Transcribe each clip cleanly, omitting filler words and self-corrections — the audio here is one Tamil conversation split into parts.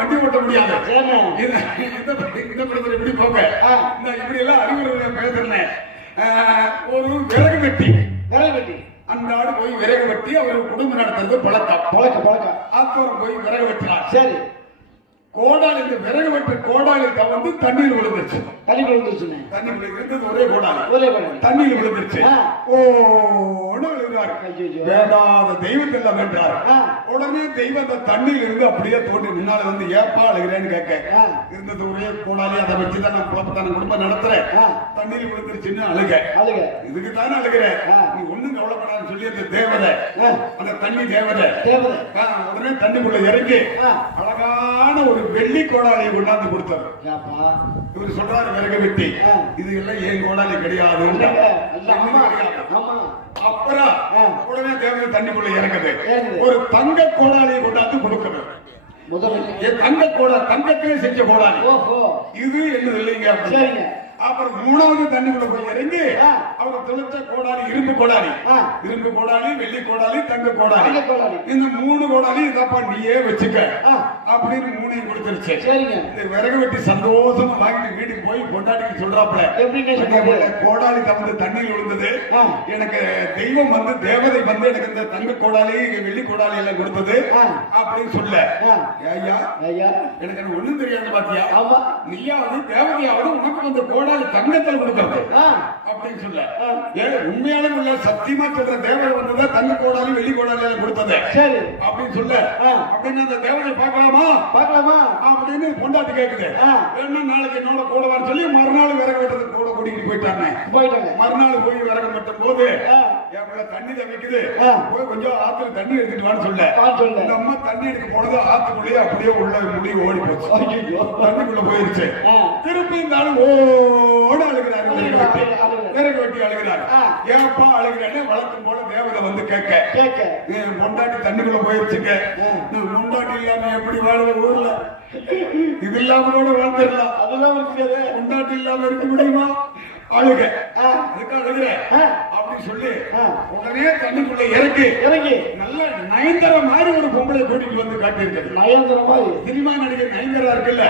வண்டி ஓட்ட முடியாது. இப்படி போங்க, இப்படி எல்லாம் அறிவுரை பேசுறேன். ஒரு விறகு வெட்டி அன்றாடு போய் விறகு வெட்டி அவர் குடும்பம் நடத்துறது பழக்கம். அப்புறம் போய் விறகு வெட்டினார். சரி, கோடாலி, இந்த விறகு வெட்டு கோடாலி கவர்ந்து தண்ணீர் விழுந்துருச்சு. தண்ணி விழுந்தது ஒரே கோடாலி தண்ணீர் விழுந்துருச்சு. வேண்டாத தெய்வத்தெல்லாம் வென்றார். உடனே தெய்வம் அந்த தண்ணியில் இருந்து அப்படியே தோண்டி முன்னால வந்து ஏப்பா அழுகிறேன்னு கேட்க இருந்தது ஒரே கோடாலி. அதை வச்சுதான் நான் குழப்பத்தான குடும்பம் நடத்துறேன். தண்ணீர் விழுந்துருச்சுன்னு அழுக. இதுக்கு தானே அழுகிறேன், நீ ஒண்ணும் கவலைப்படாதுன்னு சொல்லி அந்த தேவதை, அந்த தண்ணி தேவதை உடனே தண்ணிக்குள்ள இறங்கி அழகான ஒரு வெள்ளி கோடாலியை கொண்டாந்து கொடுத்தாரு. இவர் சொல்றாரு விறகு வெட்டி, இது எல்லாம் ஏன் கோடாலி கிடையாது. அப்புறம் உடனே தேவதை தண்ணிக்குள்ள இறங்குது. ஒரு தங்க கோடாலியை கொண்டாந்து கொடுக்கணும். தங்கத்திலே செஞ்ச கோடாலி இது என்னது இல்லைங்க. அப்புறம் மூணாவது தண்ணிக்குள்ள போய் இறங்கி அவர் தொலைச்ச கோடாலி இரும்பு கோடாலி, வெள்ளி கோடாலி, தங்க கோடாலி, இந்த 3 கோடாலி இதப்பா நீயே வச்சுக்க அப்படின்னு 3ஐயும் கொடுத்துருச்சு. இந்த விறகு வெட்டி சந்தோஷமா வாங்கிட்டு வீட்டுக்கு போய் கொண்டாடி சொல்றாப்ல, கோடாலி தந்து தண்ணியில் விழுந்தது, எனக்கு தெய்வம் வந்து தேவதை வந்து எனக்கு இந்த தங்க கோடாலி வெள்ளி கோடாலி எல்லாம் கொடுத்தது அப்படின்னு சொல்ல. ஐயா எனக்கு ஒண்ணும் தெரியாது பாத்தியா, நீயாவது தேவதையாவது உனக்கு வந்து கோடாலி தங்கத்தில் கொடுக்கிறது அப்படின்னு சொல்ல. உண்மையான உள்ள சத்தியமா சொல்ற தேவதை வந்ததா தங்க கோடாலி வெள்ளி கோடாலி எல்லாம் கொடுத்தது அப்படின்னு சொல்ல. அப்படின்னு அந்த தேவதை பார்க்கலாமா அப்படின்னு பொண்டாட்டி கேக்குது. என்ன நாளைக்கு என்னோட கூட வர சொல்லி மறுநாள் விறகு வெட்டுறதுக்கு கூட கூட்டிட்டு போயிட்டாங்க. மறுநாள் போய் விறகு வெட்டும் போது தண்ணி தவிக்குது, போய் கொஞ்சம் ஆத்துல தண்ணி எடுத்துட்டு வான்னு சொல்ல. இந்த அம்மா தண்ணி எடுக்க போனது ஆத்துக்குள்ளேயே அப்படியே உள்ள முடி ஓடி போச்சு, தண்ணிக்குள்ள போயிருச்சு. திருப்பி இருந்தாலும் ஓட அழுகிறாரு, விறகு வெட்டி அழுகிறாரு. ஏப்பா அழுகிறாரு வழக்கம் போல தேவதை வந்து கேட்க பொண்டாட்டி தண்ணிக்குள்ள போயிருச்சுங்க, பொண்டாட்டி இல்லாம எப்படி வாழ ஊர்ல இது இல்லாமலோட வாழ்ந்துடலாம், அதெல்லாம் பொண்டாட்டி இல்லாம இருக்க முடியுமா அழுக, அதுக்கு அழுகிற அப்படின்னு சொல்லி உடனே தண்ணிக்குள்ள இறங்கி நல்ல நயன்தாரா மாதிரி ஒரு பொம்பளை கூட்டிட்டு வந்து காட்டியிருக்கிறது. நயன்தாரா மாதிரி சினிமா நடிகர் நயன்தாரா இருக்குல்ல,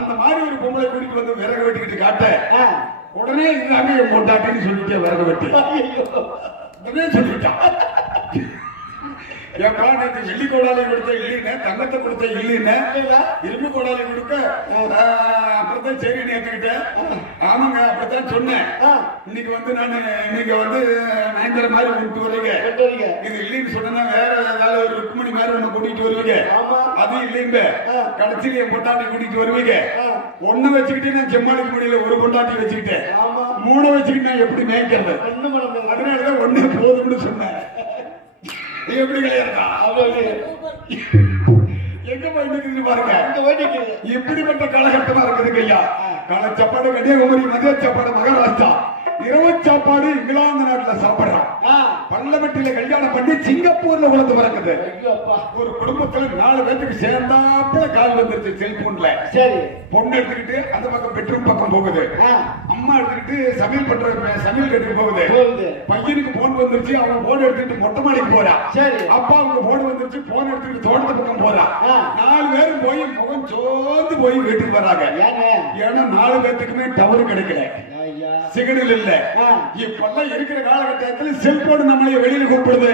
அந்த மாதிரி ஒரு பொம்பளை கூட்டிட்டு வந்து விறகு வெட்டிக்கிட்டு காட்ட உடனே இதுதாங்க என் பொண்டாட்டின்னு சொல்லிட்டு விறகு வெட்டி உடனே சொல்லிட்டான். என் நேற்று வெள்ளி கோடாலி கொடுத்த இல்லைன்னு, தங்கத்தை கொடுத்த இல்லைன்னு, இரும்பு கோடாலி கொடுக்க அப்படித்தான் சரி ஏற்றுக்கிட்டேன். ஆமாங்க அப்படித்தான் சொன்னேன். இன்னைக்கு வந்து நான் இன்னைக்கு வந்து நயன்தாரா மாதிரி கூப்பிட்டு வருவீங்க, இது இல்லைன்னு சொன்னா வேற ஏதாவது ஒரு ருக்மணி மாதிரி ஒண்ணு கூட்டிட்டு வருவீங்க, அது இல்லைங்க கடைசியில் என் பொண்டாட்டி கூட்டிட்டு வருவீங்க. ஒண்ணு வச்சுக்கிட்டே நான் செம்மாளிக்க முடியல, ஒரு பொண்டாட்டி வச்சுக்கிட்டேன், 3 வச்சுக்கிட்டு நான் எப்படி மேய்க்கிறது, அதனாலதான் ஒண்ணு போதும்னு சொன்னேன். எப்படி கிடையாதா எங்க போய் பாருங்க, இப்படிப்பட்ட காலகட்டமா இருக்குது ஐயா. காலை சாப்பாடு கன்னியாகுமரி, மதிய சாப்பாடு மகாராஷ்டிரா, இரவு சாப்பாடு இங்கிலாந்து நாட்டுல சாப்பிடுறான். பள்ளவட்டியில கல்யாணம் பண்ணி சிங்கப்பூர்ல உலந்து பிறக்குது. ஒரு குடும்பத்துல 4 பேருக்கு சேர்ந்தாப்புல கால் வந்துருச்சு செல்போன்ல. சரி, பொண்ணு எடுத்துக்கிட்டு அந்த பக்கம் பெட்ரூம் பக்கம் போகுது, அம்மா எடுத்துக்கிட்டு சமையல் கட்டுக்கு போகுது, பையனுக்கு போன் வந்துருச்சு, அவன் போன் எடுத்துக்கிட்டு மொட்டை மாடிக்கு போறான். அப்பாவுக்கு போன் வந்துருச்சு, போன் எடுத்துக்கிட்டு தோட்டத்து பக்கம் போறான். 4 பேரும் போய் முகம் சோர்ந்து போய் வீட்டுக்கு வராங்க. ஏன்னா 4 பேருக்குமே டவர் கிடைக்கல, சிக்னல் இல்ல. இப்பெல்லாம் இருக்கிற காலகட்டத்தில் செல்போன் நம்மளை வெளியில கூப்பிடுது.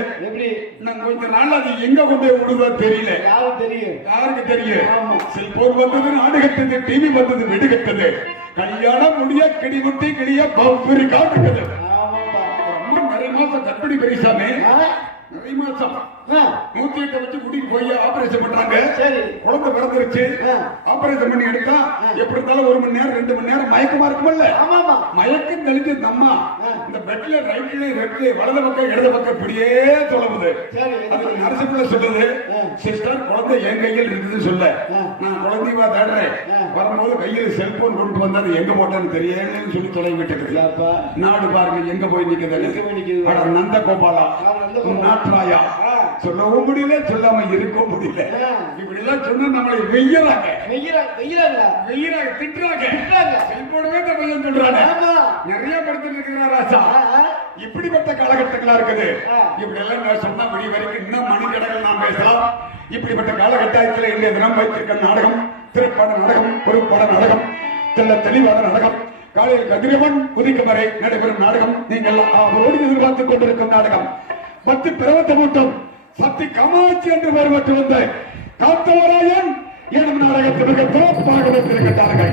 நான் கொஞ்ச நாள் அது எங்க கொண்டு விடுவா தெரியல, யாருக்கு தெரியும். செல்போன் வந்தது நாடு கட்டது, டிவி வந்தது வெடு கட்டது, கல்யாணம் முடிய கிடிமுட்டி கிளிய பவுரி காட்டுக்குது. அம்மா நிறைய மாசம் கற்படி பெரிசாமி, நிறைய மாசம் 108 வச்சு கூட்டிட்டு போய் ஆபரேஷன் பண்றாங்க. குழந்தை பிறந்துருச்சு, ஆபரேஷன் பண்ணி எடுத்தா எப்படி இருந்தாலும் 1 மணி நேரம் 2 மணி நேரம் மயக்கமா இருக்குமல்ல. மயக்கம் தெளிஞ்சு அம்மா இந்த பெட்ல ரைட்ல லெஃப்ட்ல வலது பக்கம் இடது பக்கம் இப்படியே தொலைவுது. அதுக்கு நரசிம்மா சொல்லுது, சிஸ்டர் குழந்தை என் கையில் இருக்குதுன்னு சொல்ல. நான் குழந்தைவா தேடுறேன், வரும்போது கையில் செல்போன் கொண்டு வந்தது எங்க போட்டேன்னு தெரியலன்னு சொல்லி தொலைவி விட்டுருக்கு. நாடு பாருங்க எங்க போய் நிக்குது. நந்த கோபாலா நாட்ராயா சொல்லவும் முடியல, சொல்லாம இருக்க முடியல. இப்படி எல்லாம் சொன்னா நம்மளை வெய்யறாங்க, திட்டுறாங்க. செல்போனவே பையன் சொல்றாங்க, நிறைய படுத்துட்டு இருக்கிற ராசா. இப்படிப்பட்ட காலகட்டங்களா இருக்குது. இப்படி எல்லாம் சொன்னா முடிய வரைக்கும் இன்னும் மணிக்கணக்கில் நாம் பேசலாம். இப்படிப்பட்ட காலகட்டத்தில் இன்றைய தினம் வைத்திருக்கிற நாடகம் திரைப்பட நாடகம் பொறுப்பாட நாடகம் தெளிவான நாடகம் காலையில் கதிரவன் உதிக்கும் வரை நடைபெறும் நாடகம் நீங்கள் அவரோடு எதிர்பார்த்துக் கொண்டிருக்கும் நாடகம் பத்து பிரவத்த மூட்டம் சக்தி காமாட்சி என்று பெயர் வந்த காத்தவராயன் எனும் நாடகத்தை மிக சிறப்பாக வைத்திருக்கின்றார்கள்.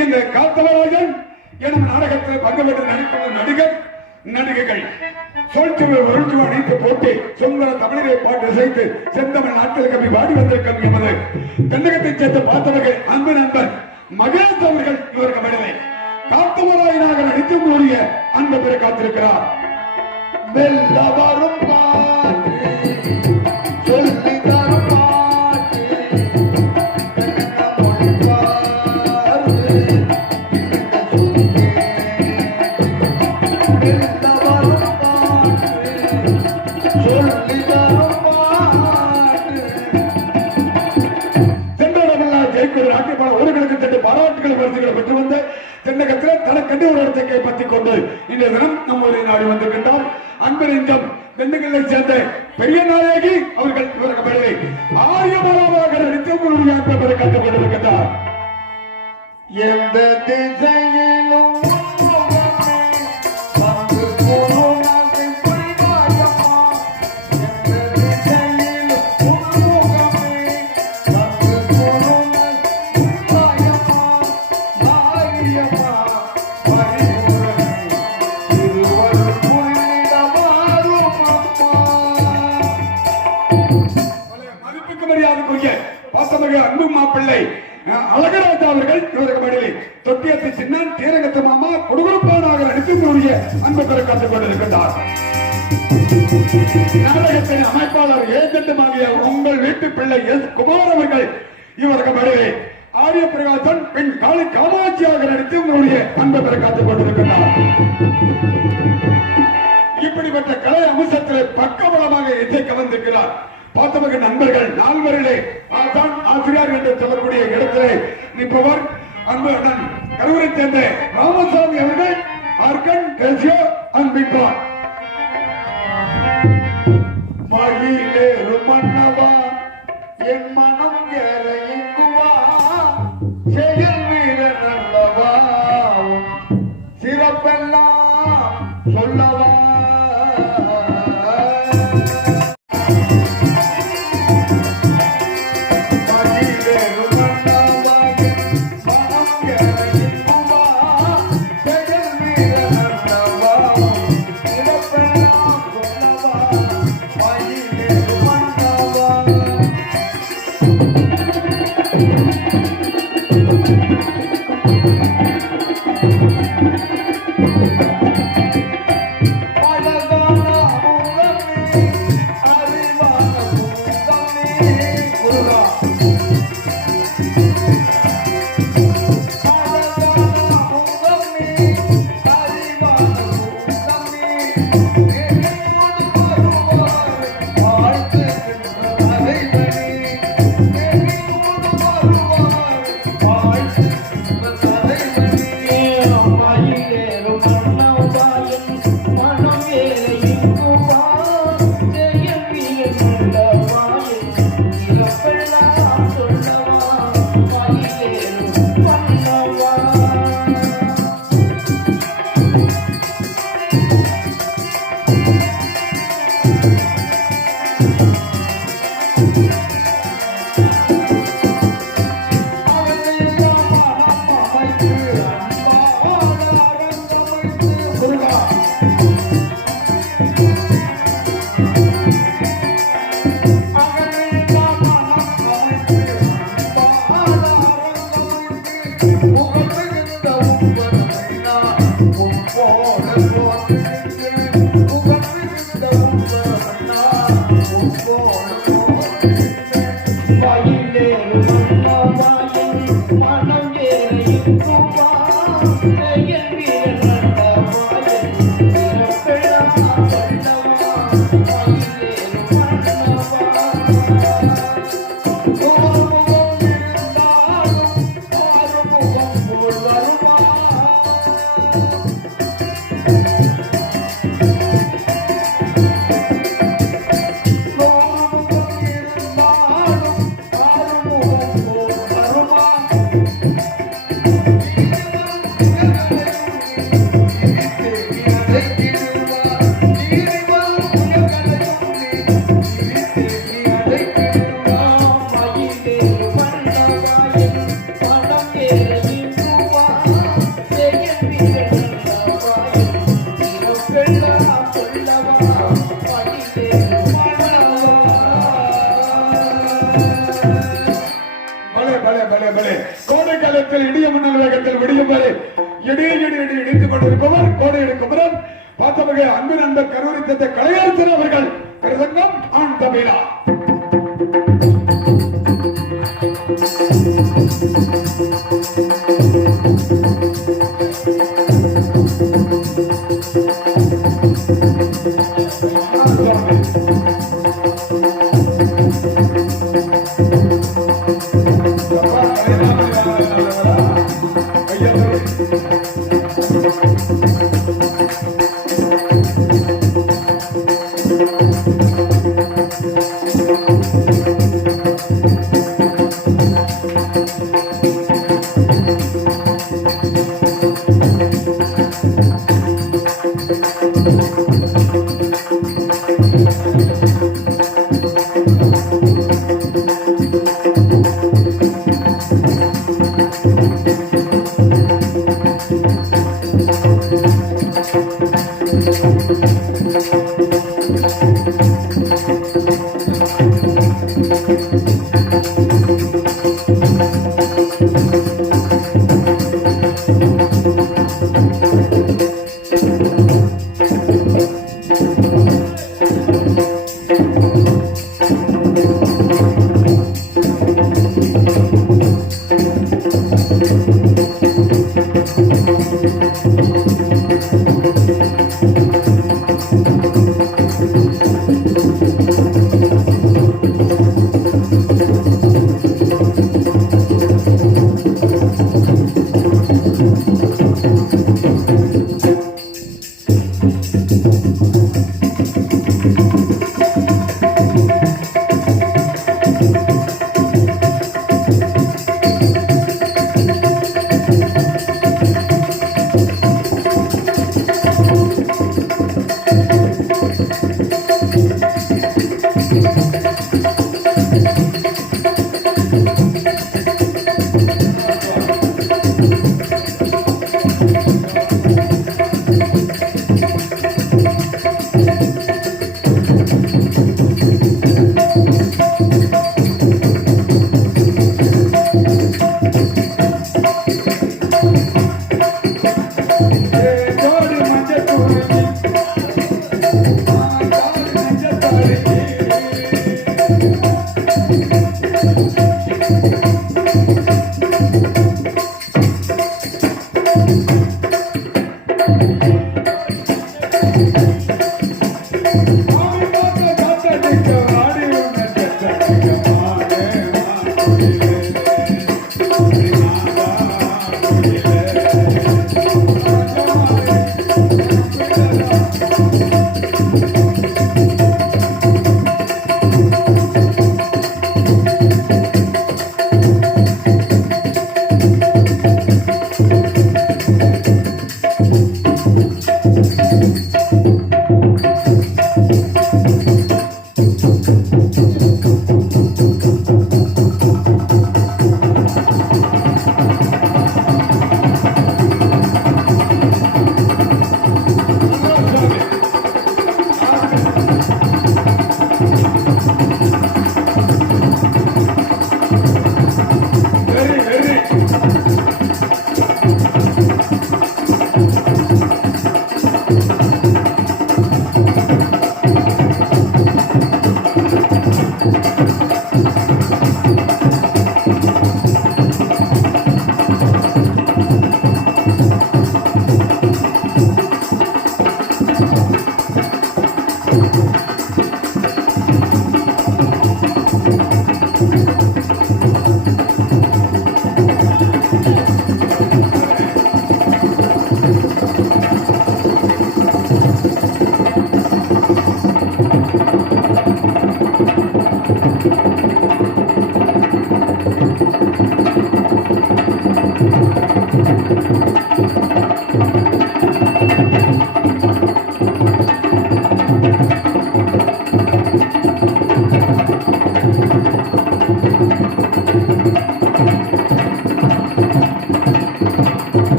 இந்த காத்தவராயன் எனும் நாடகத்தில் பங்கு பெற்று நடிக்கின்ற நடிகர் நடிகைகள் அனைத்து போட்டு சுந்தர தமிழரை பாட்டு இசைத்து செந்தமிழ் நாட்டில் கவி வாடி வந்திருக்கும் எமது தென்னகத்தைச் சேர்த்து பார்த்தவர்கள் அன்பு நண்பர் மகேஷ் அவர்கள் இவருக்கு விடுதலை காத்தவராயனாக நடித்து கூடிய அன்பு பெற காத்திருக்கிறார். மெல்ல வரும் சொல்லி தரும் பாராட்டுகளை வரிசைகளை பெற்று வந்த தென்னகத்தில் தனக்கண்டு ஒரு இடத்தை கைப்பற்றிக் கொண்டு இந்த தினம் நம்முடைய நாடு வந்திருக்கின்றார். அன்பு நெஞ்சம் பெண்களை சேர்ந்த பெரிய நாயகி அவர்கள் இவர்கள் ஆரியமரமாக நடித்து உங்களுடைய கற்றுக் கொண்டிருக்கின்றார். எந்த திசையிலும் அன்பு மாப்பிள்ளை அழகராஜா அவர்கள் இவருக்கு பதிலே தொட்டியத்தை சின்ன தீரகத்து மாமா கொடுகுறுப்பானாக நடித்துக்கூடிய அன்பு பெற காத்துக் கொண்டிருக்கின்றார். நாடகத்தின் அமைப்பாளர் ஏஜென்ட்டுமாகிய உங்கள் வீட்டு பிள்ளை எஸ் குமார் அவர்கள் இவருக்கு பதிலே ஆரிய பிரகாசன் பெண் காளி காமாட்சியாக நடித்து உங்களுடைய அன்பு பெற காத்துக் கொண்டிருக்கின்றார். இப்படிப்பட்ட கலை அம்சத்தில் பக்கபலமாக இசைக்க வந்திருக்கிறார். பார்த்தவர்கள் நண்பர்கள் நால்வரிலே ஆசான் ஆசிரியர் என்று சொல்லக்கூடிய இடத்திலே நிற்பவர் அன்பு அண்ணன் கருவூரை சேர்ந்த ராமசாமி அவர்கள் ஆர்கன் ரஷ்யா அன்பிப்பார். மகிழேறு மன்னவா என் மனம் ஏறையுவா செயல் வீரன் அல்லவா சிறப்பெல்லாம் சொல்லவா கோடை காலத்தில் இடிய மன்னல் வேகத்தில் விடியும் வரை இடித்துக் கொண்டிருப்பவர் கோடையுடைய குமரன் பார்த்தவர்கள் அன்பு நண்பர் கரூரி தந்த கலையாளர் அவர்கள் பிரசங்கம் ஆண் தமிழா.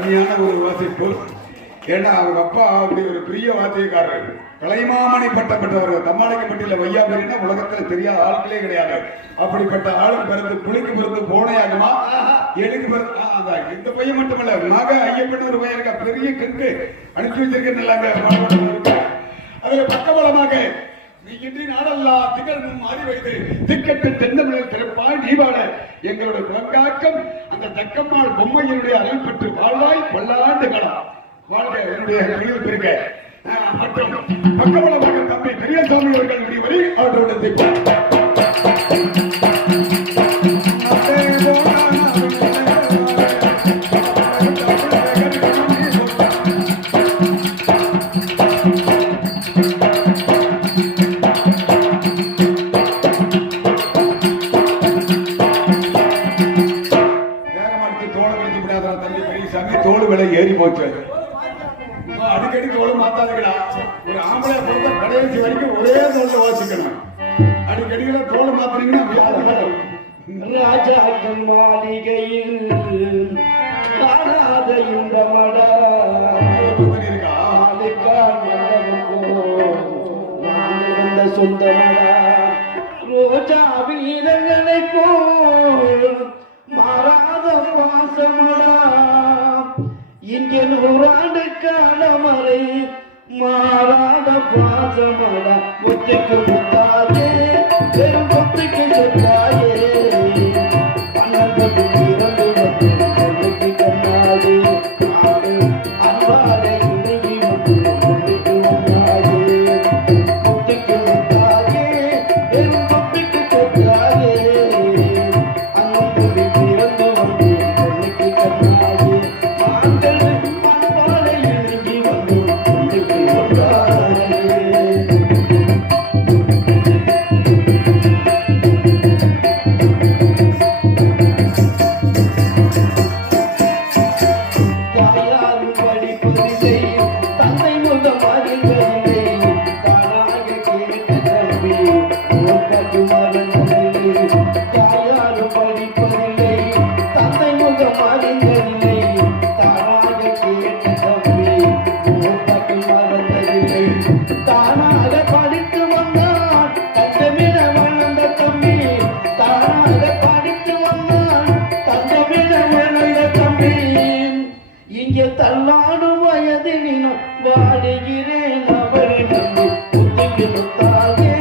அருமையான ஒரு வாசிப்பு. ஏன்னா அவங்க அப்பா அப்படி ஒரு பெரிய வாத்தியக்காரர், கலைமாமணி பட்டம் பெற்றவர்கள். தம்மாளைக்கப்பட்டியில வையாபுரின்னா உலகத்துல தெரியாத ஆட்களே கிடையாது. அப்படிப்பட்ட ஆளும் பிறந்து புளிக்கு பிறந்து போனையாகுமா எழுக்கு பிறந்து இந்த பையன் மட்டுமல்ல, மக ஐயப்பன் ஒரு பையன் இருக்கா, பெரிய கண்டு அனுப்பி வச்சிருக்கேன். அதுல பக்கபலமாக இன்றி நாடெல்லாம் திகழும் மாறி வைத்து திக்கட்டு தென்னமிழ் திறப்பாய் நீவாட எங்களுடைய குலங்காக்கம் அந்த தக்கம்மாள் பொம்மையினுடைய அருள் பெற்று வாழ்வாய் பல்லாண்டு காலம் வாழ்க என்னுடைய தொழில் பெருக. மற்றும் பக்கபலமாக தம்பி பெரியசாமி அவர்களுடைய வரி அவர்களுடைய தோல் விலை ஏறி போச்சு. அடிக்கடி தோல் மாத்தாதுங்களா, ஒரு ஆம்பளை பொறுத்த கடைசி வரைக்கும் ஒரே தோல்ல வாசிக்கணும். அடிக்கடிகளை தோல் மாத்தினீங்கன்னா ராஜா மாளிகையில் காணாத இந்த மட சொந்த மட ரோஜா வீரர்களை போல் மாறாத பாசமடா இங்கே 100 ஆண்டு காலமறை மாறாத பாசமடா முத்துக்கு முத்தாதே பெரும் முத்துக்கு சொத்தாயே பன்னெண்டு இறந்து வந்து கண்ணாதே அன்பாலே இறங்கி வந்து முத்துக்கு வந்தாயே முத்துக்கு முத்தாதே பெரும் முத்துக்கு சொத்தாயே அன்பு இறந்து வந்து பொண்ணுக்கு கண்ணாதே அன்பாலே இறங்கி வந்து முத்துக்கு வந்தாயே. தானாக படித்து வந்தான் தந்தமிட வளர்ந்த தம்பி, தானாக படித்து வந்தான் தந்தமிட வளர்ந்த தம்பி, இங்கே தள்ளாடும் வயதினினும் வாடுகிறேன் அவரை நம்பி முத்துக்கு முத்தாயே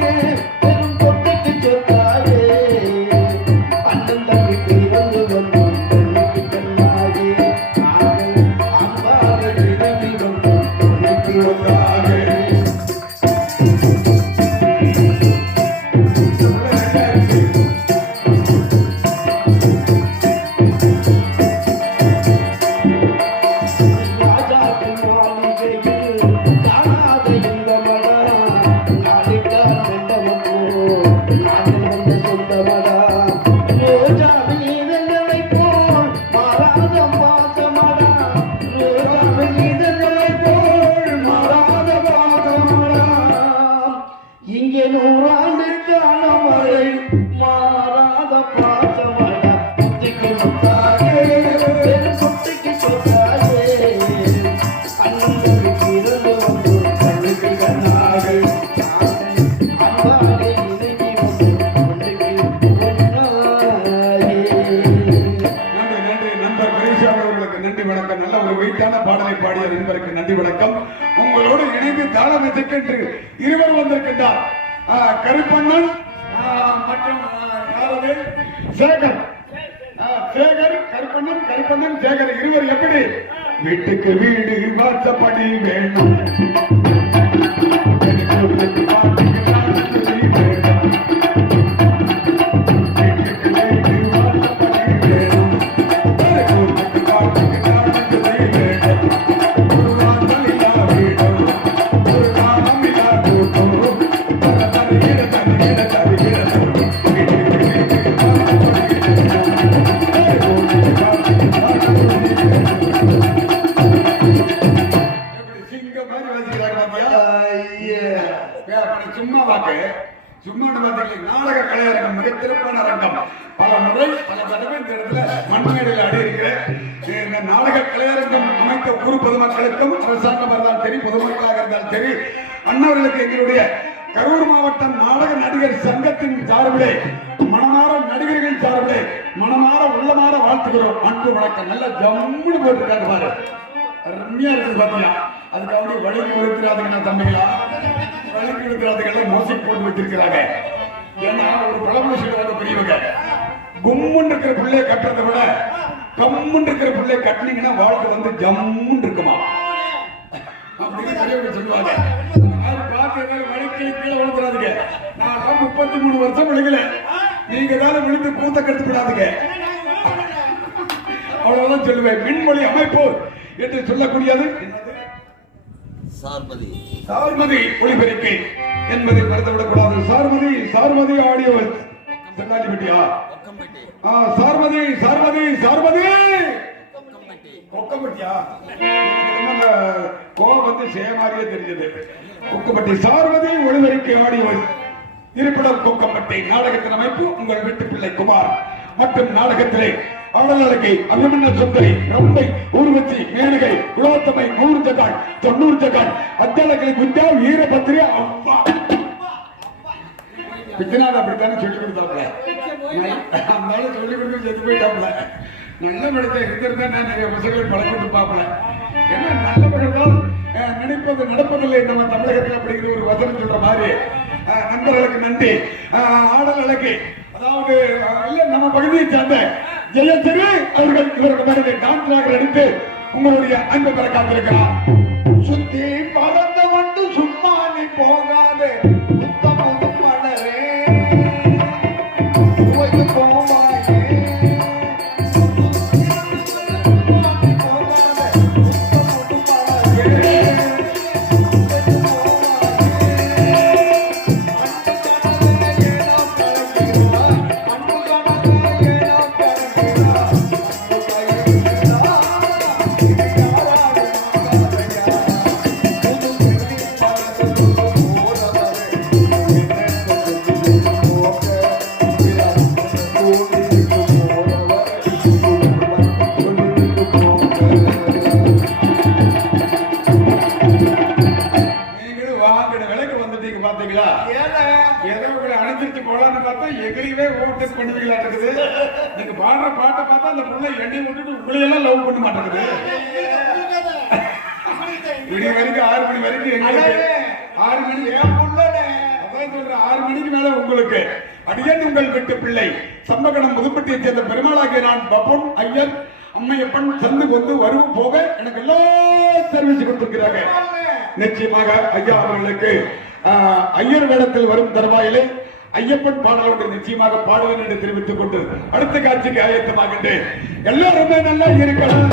பெரும் கொத்துக்கு சொத்தாயே அண்ணன் தம்பிக்கு இறந்து வந்தோம் பொண்ணுக்கு கண்ணாயே அன்பாக இறங்கி வந்தோம் பொண்ணுக்கு வந்தாயே. இங்கே 100 ஆண்டு காலமழை மாறாத பாசமடா முத்துக்கு முத்தாயே பெரும் முத்துக்கு சொத்தாயே அண்ணனுக்கு இருந்து வந்து கண்ணுக்கு கண்ணாயே அன்பாலே இறங்கி வந்து பொண்ணுக்கு பொன்னாயே. நன்றி நண்பர் பெரியசாமி அவர்களுக்கு நன்றி வணக்கம். நல்ல ஒரு வெயிட்டான பாடலை பாடிய நண்பருக்கு நன்றி வணக்கம். உங்களோடு இணைந்து தாளம் இசைக்கென்று இருவர் வந்திருக்கின்றார். கருப்பண்ணன் மற்றும் சேகர். சேகர் கருப்பண்ணன், கருப்பண்ணன் சேகர் இருவர் எப்படி வீட்டுக்கு வீடு வாசப்படி வேணும் சும்மா வாக்கு சும்மா பார்த்தீங்களா நாடக கலையரங்கம் மிக சிறப்பான அரங்கம். பல முறை பல தடவை இந்த இடத்துல மண்மேடையில் ஆடி இருக்கிறேன். இந்த நாடக கலையரங்கம் அமைத்த ஊர் பொதுமக்களுக்கும் அரசாங்கம் இருந்தாலும் சரி பொதுமக்களாக இருந்தாலும் சரி அண்ணவர்களுக்கு எங்களுடைய கரூர் மாவட்டம் நாடக நடிகர் சங்கத்தின் சார்பிலே மனமாற நடிகர்கள் சார்பிலே மனமாற உள்ளமாற வாழ்த்துக்கிறோம். அன்பு வணக்கம். நல்ல ஜம்முன்னு போட்டிருக்காங்க பாரு, அருமையா இருக்குது பாத்தியா. அதுக்காக வழிக்கு கொடுக்கிறாதுங்க தம்பிகளா, வழிக்கு கொடுக்கிறாதுக்கெல்லாம் மோசிக் போட்டு வச்சிருக்கிறாங்க. ஏன்னா ஒரு பழமொழி சொல்லுவாங்க பெரியவங்க, கும்முன்னு இருக்கிற பிள்ளைய கட்டுறதை விட கம்முன்னு இருக்கிற பிள்ளைய கட்டினீங்கன்னா வாழ்க்கை வந்து ஜம்முன்னு இருக்குமா அப்படின்னு பெரியவங்க சொல்லுவாங்க. நான் 33 வருஷம் விழுகல, நீங்க ஏதாவது விழுந்து கூத்த கட்டுப்படாதுங்க அவ்வளவுதான் சொல்லுவேன். மின்மொழி அமைப்பு என்று சொல்லக்கூடியது சார்மதி ஒளிபெருக்கை என்பதை மறந்துவிடக்கூடாது. சார்மதி ஆடியோ செல்லாதிபட்டியா சார்மதி கொக்கம்பட்டியா கோபம் வந்து சேமாரியே தெரிஞ்சது. கொக்கம்பட்டி சார்மதி ஒளிபெருக்கை ஆடியோ இருப்பிடம் கொக்கம்பட்டி. நாடகத்தின் அமைப்பு உங்கள் வீட்டு பிள்ளை குமார் மற்றும் நாடகத்திலே ஆடலழகை அபிமன்ன சுந்தரி ரம்பை ஊர்வச்சி மேனகை குலோத்தமை 100 ஜகான் 90 ஜகான் அத்தலகளை குஞ்சா வீரபத்திரி அப்பா பிச்சனாத அப்படித்தானே சொல்லி கொடுத்தாப்ல. அந்த சொல்லி கொடுத்து செத்து போயிட்டாப்ல. நல்ல படத்தை இருந்திருந்தா நான் நிறைய பசங்களை பழக்கிட்டு பார்ப்பல. ஏன்னா நல்ல படம் நினைப்பது நடப்பதில்லை நம்ம தமிழகத்தில் அப்படிங்கிற ஒரு வசனம் சொல்ற மாதிரி நண்பர்களுக்கு நன்றி. ஆடல் அழகி அதாவது நம்ம பகுதியை சேர்ந்த ஜெயத்திரு அவர்கள் இவர்கள் மனதை டான்ஸாக எடுத்து உங்களுடைய அன்பு பெற காத்திருக்கிறார். சுத்தி பறந்து வந்து சும்மா நீ போகாது நீங்க பாடுற பாட்டை பார்த்தா அந்த பொண்ணை எண்ணெய் விட்டுட்டு உங்களையெல்லாம் லவ் பண்ண மாட்டேங்குது. விடிய வரைக்கும் 6 மணி வரைக்கும் 6 மணி ஏன் அதான் சொல்றேன் 6 மணிக்கு மேல உங்களுக்கு அடியன் உங்கள் வீட்டு பிள்ளை சம்பகடம் முதுப்பட்டியை சேர்ந்த பெருமாளாகிய நான் பப்பன் ஐயர் அம்மையப்பன் சந்து கொண்டு வருவும் போக எனக்கு எல்லா சர்வீஸ் கொடுத்திருக்கிறாங்க. நிச்சயமாக ஐயா அவர்களுக்கு ஐயர் வேடத்தில் வரும் தருவாயிலே ஐயப்பன் பாடலோடு நிச்சயமாக பாடுவேன் என்று தெரிவித்துக் கொண்டு அடுத்த காட்சிக்கு ஆயத்தமாகின்றேன். எல்லாருமே நல்லா இருக்கலாம்.